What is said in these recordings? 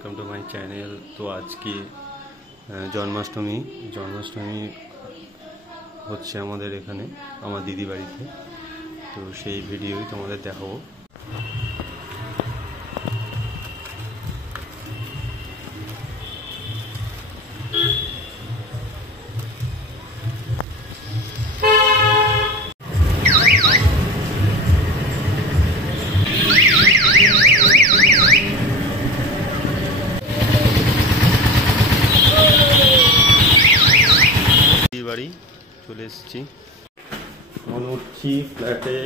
Welcome to my channel. तो आज की जन्माष्टमी হচ্ছে আমাদের এখানে আমার দিদি বাড়িতে। তো সেই ভিডিওই তোমাদের দেখাবো। বাড়ি চলে এসেছি, এখন উঠছি ফ্ল্যাটে।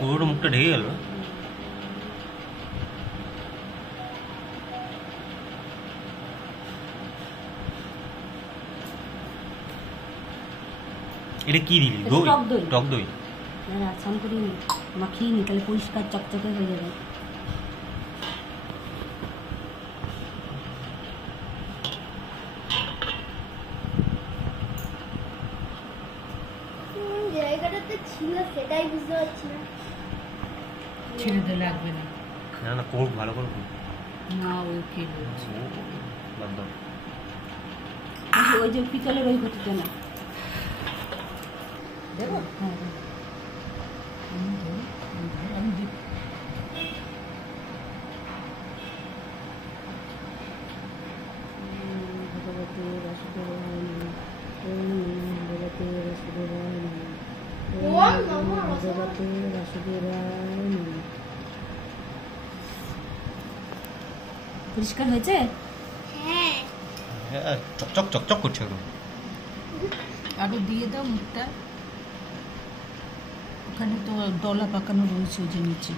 পুরো মুখটা ঢেকে গেল। এটা কি দিলি? টক দই স্নান করে মাখিয়ে নি, তাহলে পরিষ্কার চকচকে হয়ে যাবে। সেটাই বুঝতে পারছি না। ছেড়ে দিলে লাগবে না। না না, খুব ভালো করে না, ওই কি বলছি, বাদ ওই যে পিতলের ওই ঘটিতে না দেবো। হ্যাঁ পরিষ্কার হয়েছে? হ্যাঁ, চকচক চকচক করছে একদম। আগে দিয়ে দাও মুখটা, ওখানে তো দলা পাকানো রয়েছে ওই যে নিচে।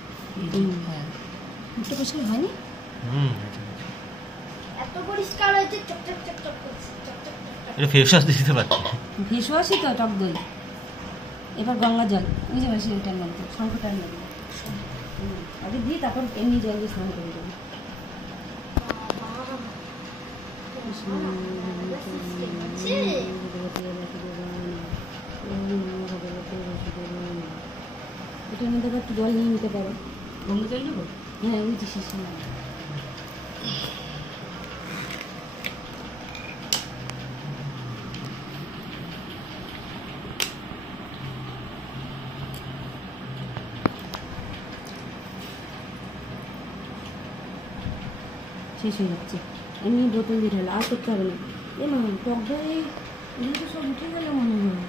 হ্যাঁ, মুখটা পরিষ্কার হয়নি? এত পরিষ্কার হয়েছে, চকচক চকচক করছে। এটা ফেস ওয়াশ দিতে পারছি। ফেস ওয়াশই তো, টক দই। এবার গঙ্গা জল, বুঝতে পারছি, ওটার মধ্যে শঙ্খটার মধ্যে আগে দিয়ে তারপর এমনি জল দিয়ে স্নান করে দেবো। এটার মধ্যে একটু জল নিয়ে নিতে পারো। গঙ্গা জল নেবো? হ্যাঁ, ওই যে শেষে না। শেষ হয়ে যাচ্ছে, এমনি বোতল দিয়ে ঢালা, আর করতে হবে না। এ মা টক দই এগুলো তো সব উঠে গেল মনে হয়।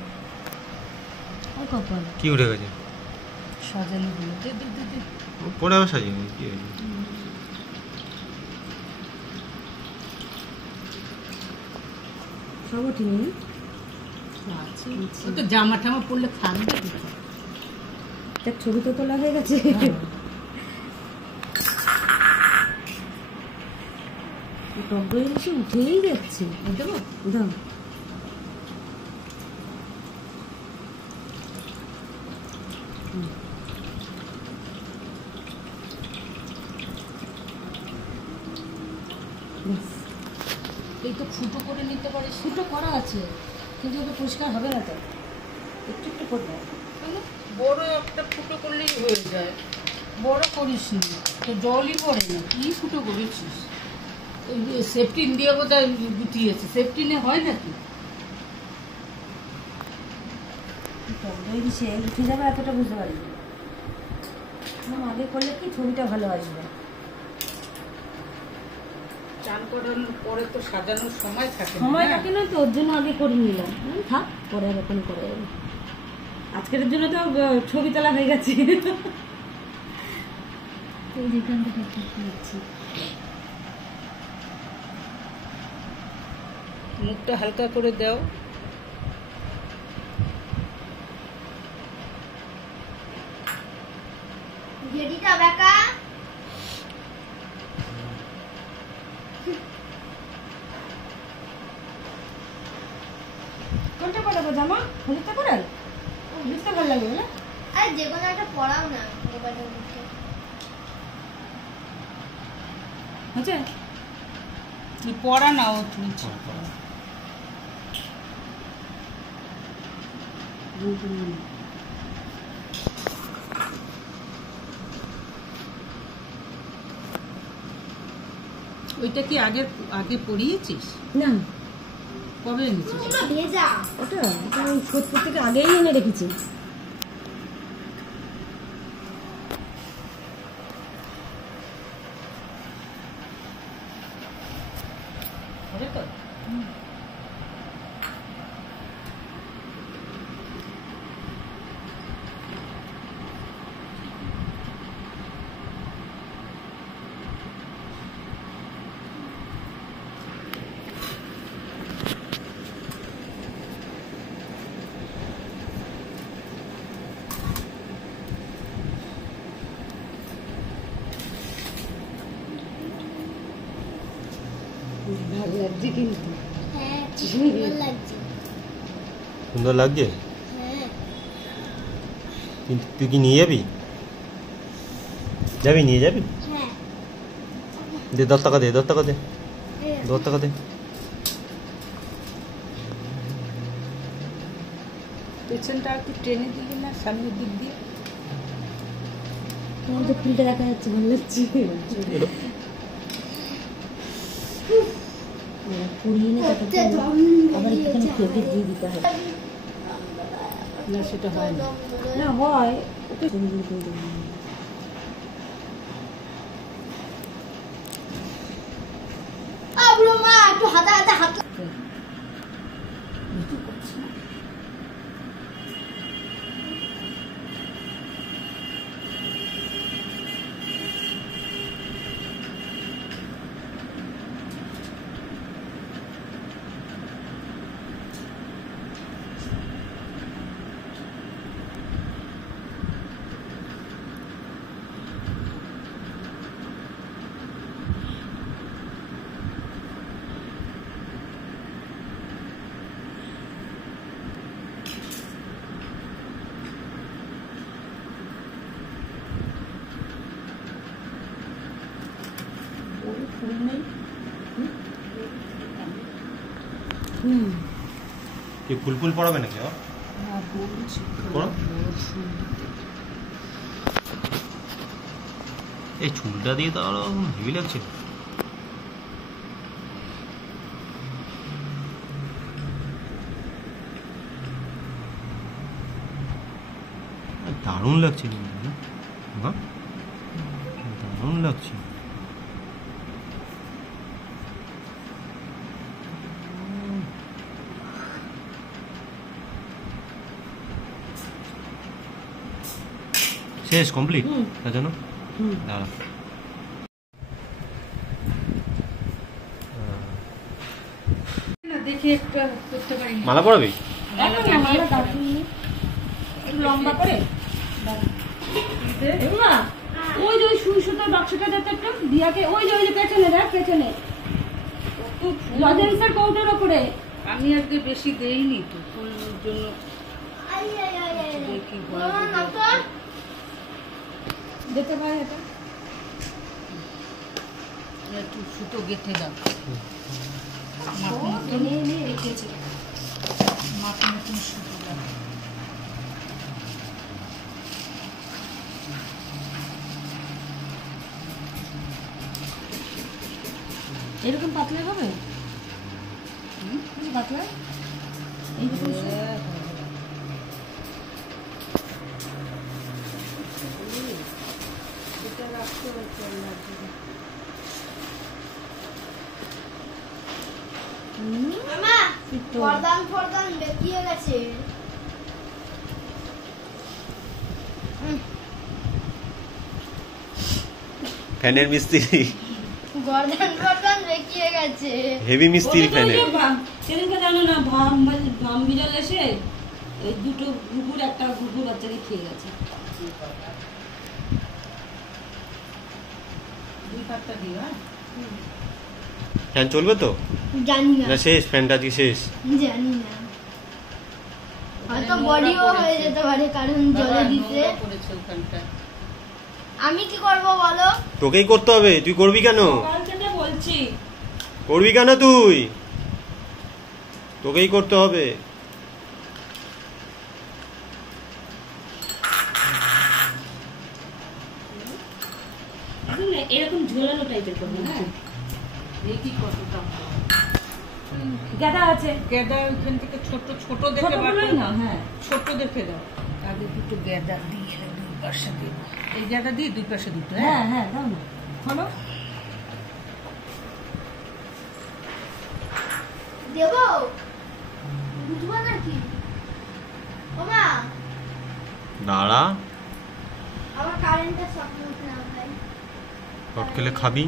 ও কপাল কি উঠে গেছে? সাজানো হলো দে দে দে দে ও পরে আবার সাজিয়ে নি, কি হয়েছে? সব উঠিনি আছে ও তো জামা টামা পরলে থাকবে কোথায়? দেখ ছবি তো তোলা হয়ে গেছে টক দই এসে উঠেই যাচ্ছে দেবো? দাও ব্যাস। এই তো ফুটো করে নিতে পারিস। ফুটো করা আছে কিন্তু এটা পরিষ্কার হবে না তো, একটু একটু করবে। মানে বড় একটা ফুটো করলেই হয়ে যায়। বড় করিস নি তো জলই পড়ে না, কি ফুটো করেছিস? ওই সেফটিন দিয়ে বোধহয় গুটিয়েছে, সেফটিনে হয় নাকি? টক দই দিছে উঠে যাবে এতটা বুঝতে পারি না। আগে করলে কি ছবিটা ভালো আসবে। চান করানোর পরে তো সাজানোর সময় থাকে না। সময় থাকে না তো, ওর জন্য আগে করে নিলাম। থাক পরে আর এখন করে যাবে। আজকের জন্য তো ছবি তোলা হয়ে গেছে। মুখটা হালকা করে দাও। জেডিটা বেকা কোনটা পরাবো জামা? হলুদটা পরাল? হলুদটা ভালো লাগবে না? আরে যে কোনো একটা পড়াও না মোবাইলের মধ্যে। আচ্ছা তুই পড়া না, ও তুমি ওইটা কি আগে আগে পড়িয়েছিস? না কবে এনেছিস? পুরো ভেজা। ওটা ওটা ওই সোদপুর থেকে আগেই এনে রেখেছি। হবে তো? ভালো লাগছে কিন্তু। হ্যাঁ সুন্দর লাগছে। সুন্দর লাগছে? হ্যাঁ কিন্তু তুই কি নিয়ে যাবি? যাবি, নিয়ে যাবি? হ্যাঁ দে 10 টাকা দে, 10 টাকা দে, এই 10 টাকা দে। পেছনটা একটু টেনে দিবি না সামনের দিক দিয়ে? তোমার তো ফুলটা দেখা যাচ্ছে, ভালো লাগছে। পুড়িয়ে নিয়ে তারপর করতে দম আবার একটুখানি পেঁপে দিয়ে দিতে হবে। না সেটা হয় না। না হয় ওকে আবলো মা একটু হাতে হাতে হাত ফুল নেই? কি ফুল ফুল পড়াবে নাকি? হ্যাঁ বলছি পড়ো। এই চুলটা দিয়ে তো আরো হেভি লাগছে। দারুণ লাগছে কিন্তু, হ্যাঁ দারুণ লাগছে। শেষ কমপ্লিট তার জন্য হুম। দাঁড়া না দেখি একটা করতে পারি না। মালা পরাবি এখন না, মালা দাঁড়িয়ে নিয়ে একটু লম্বা করে এগুলা, ওই যে ওই সুই সুতোর বাক্সটা দেখতে একটু দিয়াকে, ওই যে পেছনে দেখ, পেছনে লজেন্সের কৌটোর ওপরে। আমি আজকে বেশি দেইনি তো ফুলের জন্য। আই আই আই আই দেখি বুড়ো মা নাও তো। যেতে পারে এটা একটু সুতো গেঁথে দাও। ও টেনে এনে রেখেছে। মাথা মতন সুতো দাও। এরকম পাতলা হবে? পাতলা এইরকম মামা ফরদান বেঁকিয়ে গেছে। ফ্যানের মিস্ত্রি গর্দান বেঁকিয়ে গেছে। হেভি মিস্ত্রি ফ্যানের সেদিনকে জানো না, ভাম বিড়াল এসে ওই দুটো ঘুঘুর, একটা ঘুঘুর বাচ্চাকে খেয়ে গেছে। দুই পাটটা দিও। হ্যাঁ ফ্যান চলবে তো জানি না না শেষ ফ্যানটা আজকে শেষ জানি না হয়তো বডিও হয়ে যেতে পারে, কারণ জলে দিতে। নোংরা করেছে ওখানটা। আমি কি করব বলো? তোকেই করতে হবে তুই করবি কেন কালকেটা বলছি করবি কেন তুই তোকেই করতে হবে এখন এরকম ঝোলানো টাইপের করবে। হ্যাঁ দেখি কতটা গাদা আছে, গেঁদা ওইখান থেকে ছোট ছোট দেখে ছোটগুলোই না। হ্যাঁ ছোট দেখে দাও। আগে দুটো গেঁদা দিয়ে দুই পাশে দেব। এই গেঁদা দিয়ে দুই পাশে দুটো। হ্যাঁ হ্যাঁ দাও না, হলো দেব বুঝবো নাকি? ওমা দাঁড়া আমার কারেন্টটা শর্ট না ভাই। শর্ট খেলে খাবি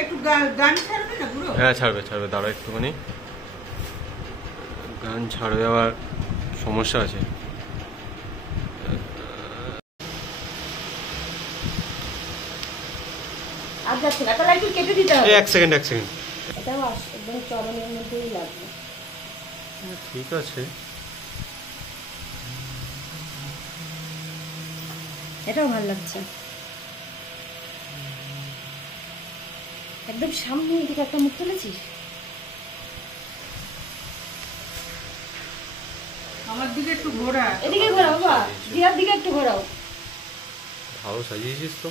একটু গান ছাড়বে না পুরো? হ্যাঁ ছাড়বে দাঁড়া একটুখানি গান ছাড়বে আবার সমস্যা আছে আর যাচ্ছে না, তাহলে একটু কেটে দিতে হবে। এই এক সেকেন্ড এটাও একদম চরণের মধ্যেই লাগবে। ঠিক আছে এটাও ভালো লাগছে। একদম সামনে এদিকে একটা মুখ তুলেছিস। আমার দিকে একটু ঘোরা। এদিকে ঘোরাও বাবা, দিয়ার দিকে একটু ঘোরাও। ভালো সাজিয়েছিস তো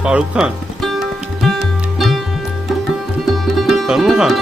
শাহরুখ খান সলমান খান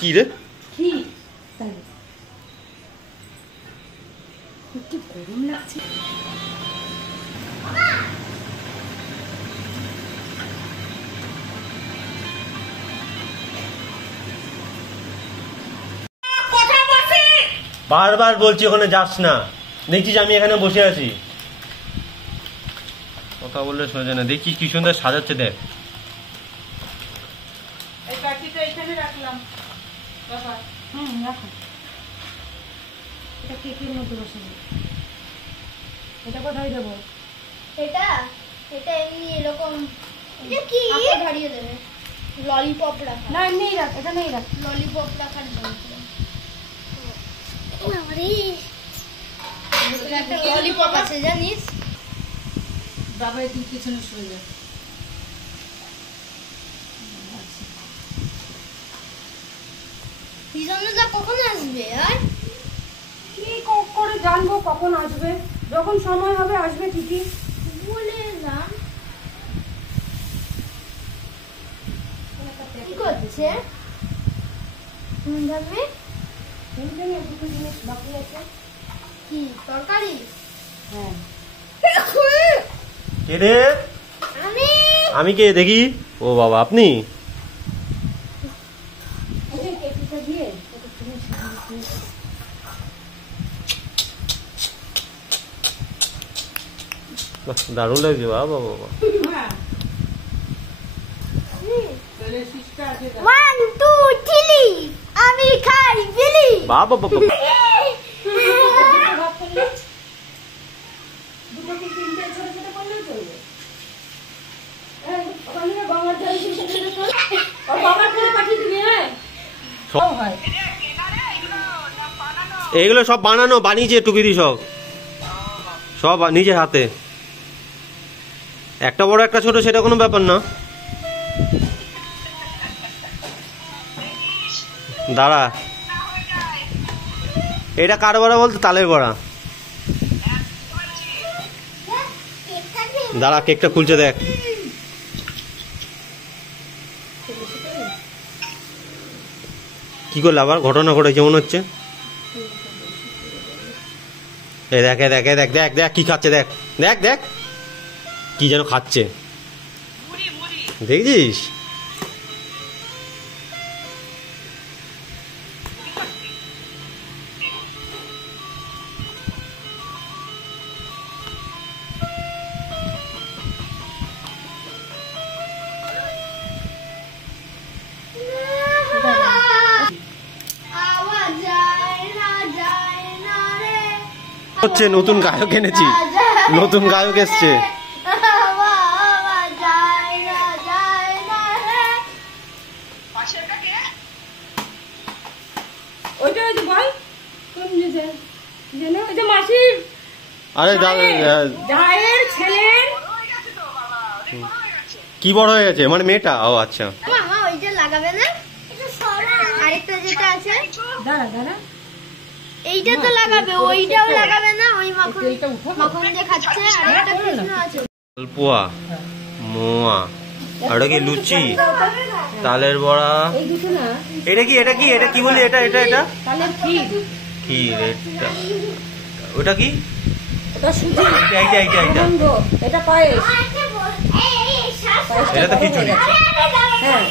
কি রে? কি তাই একটু গরম লাগছে। বারবার বলছি ওখানে যাস না, দেখছিস আমি এখানে বসে আছি, কথা বললে শোনে না। দেখছিস কি সুন্দর সাজাচ্ছে, দেখ। এই বাটিটা এখানে রাখলাম বাবা। রাখো। এটা কেকের মধ্যে বসে যাবে। এটা কোথায় দেবো? এটা এটা এমনি এরকম, এটা কি ধরিয়ে দেবে? ললিপপ রাখা, না এমনিই রাখ, এখানেই রাখ। ললিপপ রাখার জন্য একটা ললিপপ আছে জানিস বাবা একটু পিছনে সরে যা। হিজনদা কখন আসবে? আর কি করে জানবো কখন আসবে? যখন সময় হবে আসবে ঠিকই। বলে না কি করছে যাবে? জিনিস বাকি আছে। কি তরকারি? হ্যাঁ কে রে? আমি আমি কে দেখি? ও বাবা, আপনি? কেকটা দিয়ে বাহ, দারুণ লাগছে, বাবা বাবা। হ্যাঁ তাহলে সিস্টার আছে। 1 2 3 আমি খাই বিলি বাবা বাবা, দুটো কি তিনটে ছোট ছোট করলেও চলবে। ওখানে গঙ্গার জল গঙ্গার জলে পাঠিয়ে দিবি। হ্যাঁ সব হয়। এইগুলো সব বানানো, বানিয়েছে টুকিরি, সব সব নিজের হাতে। একটা বড় একটা ছোট সেটা কোনো ব্যাপার না। দাঁড়া, এটা কার বড়া বলতো? তালের বড়া। দাঁড়া, কেকটা খুলছে দেখ। কি করলে আবার? ঘটনা ঘটেছে মনে হচ্ছে। এ দেখ, দেখ দেখ দেখ দেখ কি খাচ্ছে, দেখ দেখ দেখ কি যেন খাচ্ছে, দেখছিস? আওয়াজ যায় না রে হচ্ছে নতুন গায়ক এনেছি, নতুন গায়ক এসছে। আওয়াজ যায় না রে। ওইটা ওই যে বল কোন যে যেন ওই যে মাসির আরে জায়ের ছেলের কি বড় হয়ে গেছে মানে মেয়েটা? ও আচ্ছা, মামা ওইটা লাগাবে না? আরেকটা যেটা আছে দাঁড়া দাঁড়া এইটা তো লাগাবে, ওইটাও লাগাবে না? ওই মাখন মাখন যে খাচ্ছে আরেকটা কৃষ্ণ আছে। পোয়া, মোয়া, আর ওটা কি লুচি, তালের বড়া। এই দুটো না এটা কি এটা কি এটা কি বলি? এটা এটা এটা তাহলে ক্ষীর ক্ষীর। এটা ওটা কি? এটা সুজি এইটা এইটা এইটা আনন্দ, এটা পায়েস। এটা তো খিচুড়ি। হ্যাঁ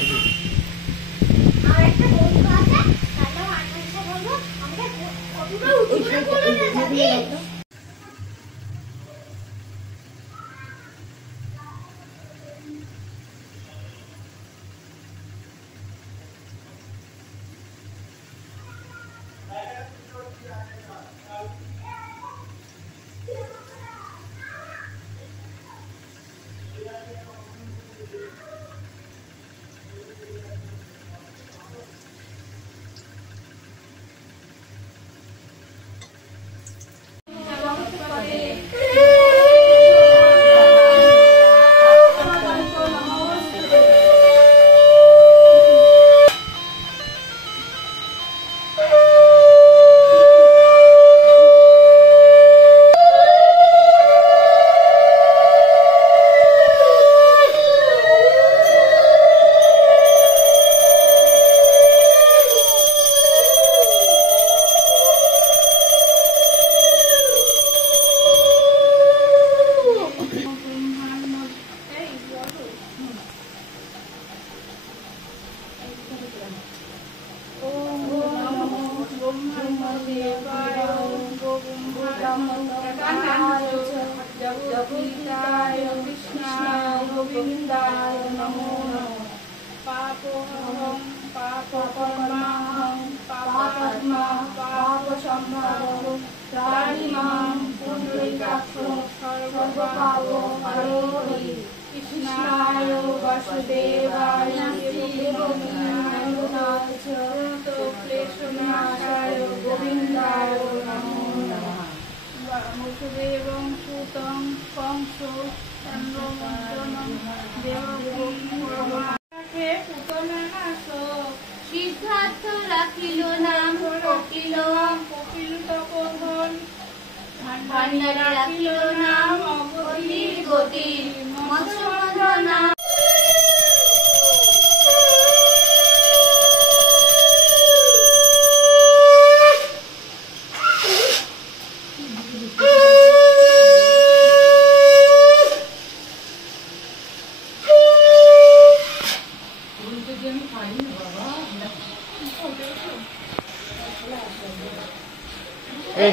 বাসুদেবায় জগদ্ধায় কৃষ্ণায় গোবিন্দায় নমো নমঃ। পাপোহং পাপকর্মাহং পাপাত্মা পাপসম্ভবো ত্রাহিমাং পুণ্ডরীকাক্ষো সর্বপাপহরোহি। কৃষ্ণায় বাসুদেবায় ক্লেশনাশায় গোবিন্দায় নমো নমঃ। বসুদেবং সুতং কংস চন্দ্রমোহনং দেবকী পরমাকে পুতনানাশ। সিদ্ধার্থ রাখিল নাম কপিল, কপিল তপোধন ভান্ডারে রাখিল নাম অগতির গতি, মৎস্যবন্ধনা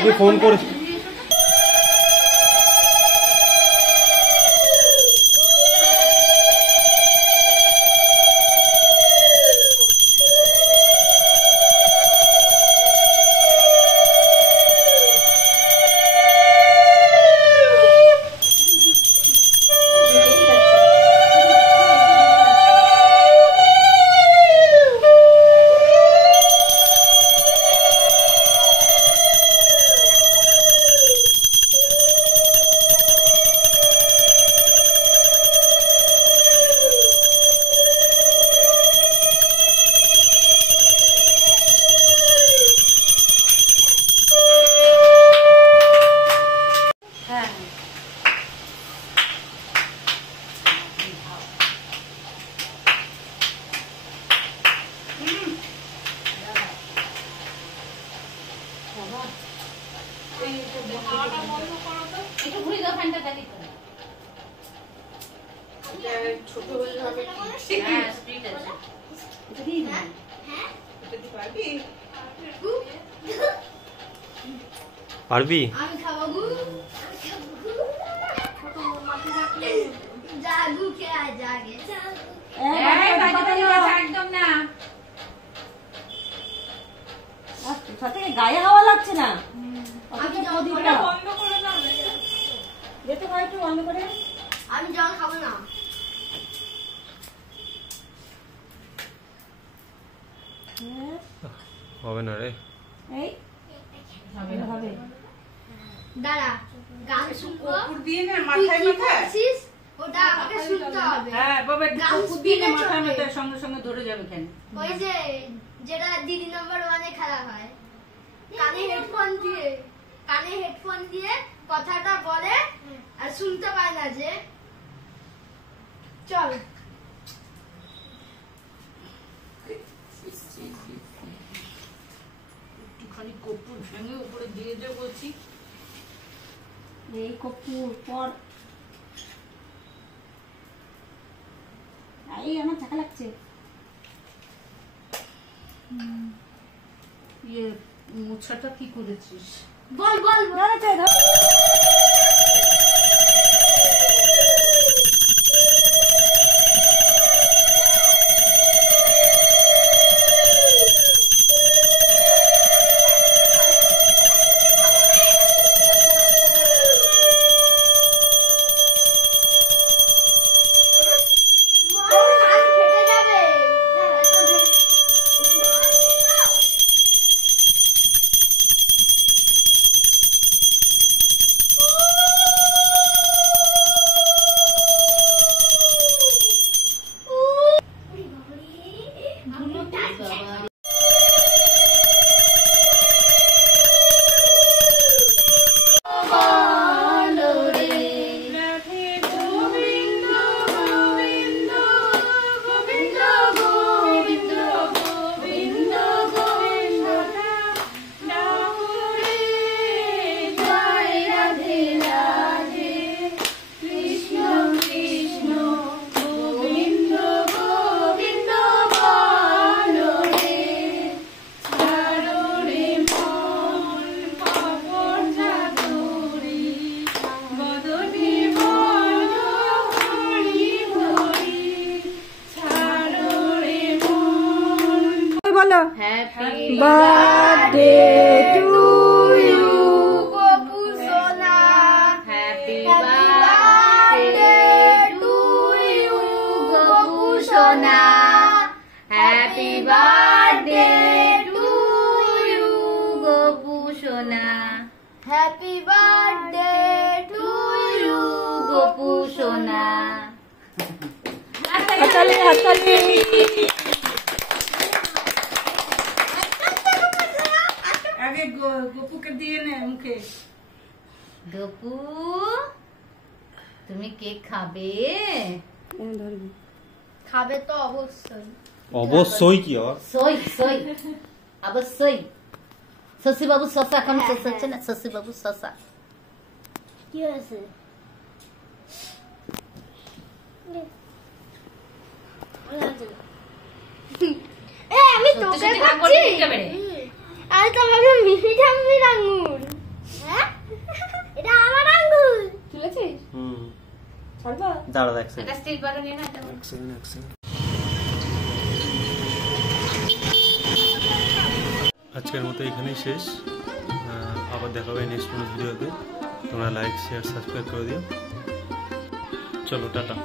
কি ফোন করে ছোট হলে হবে পারবি? আমি খাবো জাদু কে জাগে একদম না, সাথে গায়ে হাওয়া লাগছে না। আমি জল বন্ধ করে দাও, যেতে হয় একটু বন্ধ করে। আমি জল খাবো না। হবে না রে। এই হবে দাঁড়া, গান শুনবো। কুকুর দিয়ে না তুই মাথায় কি মাথায়। করছিস ওটা আমাকে শুনতে হবে। হ্যাঁ বাবা, গান কুকুর দিয়ে না শুনলে মাথায় চলবে। মাথায় সঙ্গে সঙ্গে ধরে যাবে কেন? ওই যে যেটা দিদি নাম্বার 1-এ খেলা হয়, কানে হেডফোন দিয়ে কথাটা বলে আর শুনতে পায় না যে। চল একটুখানি কপুর ভেঙে উপরে দিয়ে দে বলছি। এই কপুর পর। এই আমার চাকা লাগছে। ইয়ে মোছাটা কি করেছিস? বল বল বলো happy birthday to you Gopu সোনা happy birthday to you Gopu সোনা happy birthday to you Gopu সোনা happy birthday to you Gopu সোনা হাততালি হাততালি আগে গপুকে দিয়ে নে মুখে। গপু তুমি কেক খাবে? ধরবি খাবে তো অবশ্যই। অবশ্যই কি আর সই সই অবশ্যই। শশী বাবু শশা এখন শশা হচ্ছে না, শশী বাবু শশা কি হয়েছে? আমি তোকে খাচ্ছি, আমি তো ভাবলাম মিষ্টি ঠাম্মির আঙ্গুর। হ্যাঁ এটা আমার আঙ্গুর। তুলেছিস হুম ছাড়বা দাঁড়া এক সেকেন্ড এটা স্টিল বাটন নিয়ে না এটা এক সেকেন্ড আজকের মতো এখানেই শেষ। আবার দেখা হবে নেক্সট কোনো ভিডিওতে। তোমরা লাইক শেয়ার সাবস্ক্রাইব করে দিও। চলো টাটা।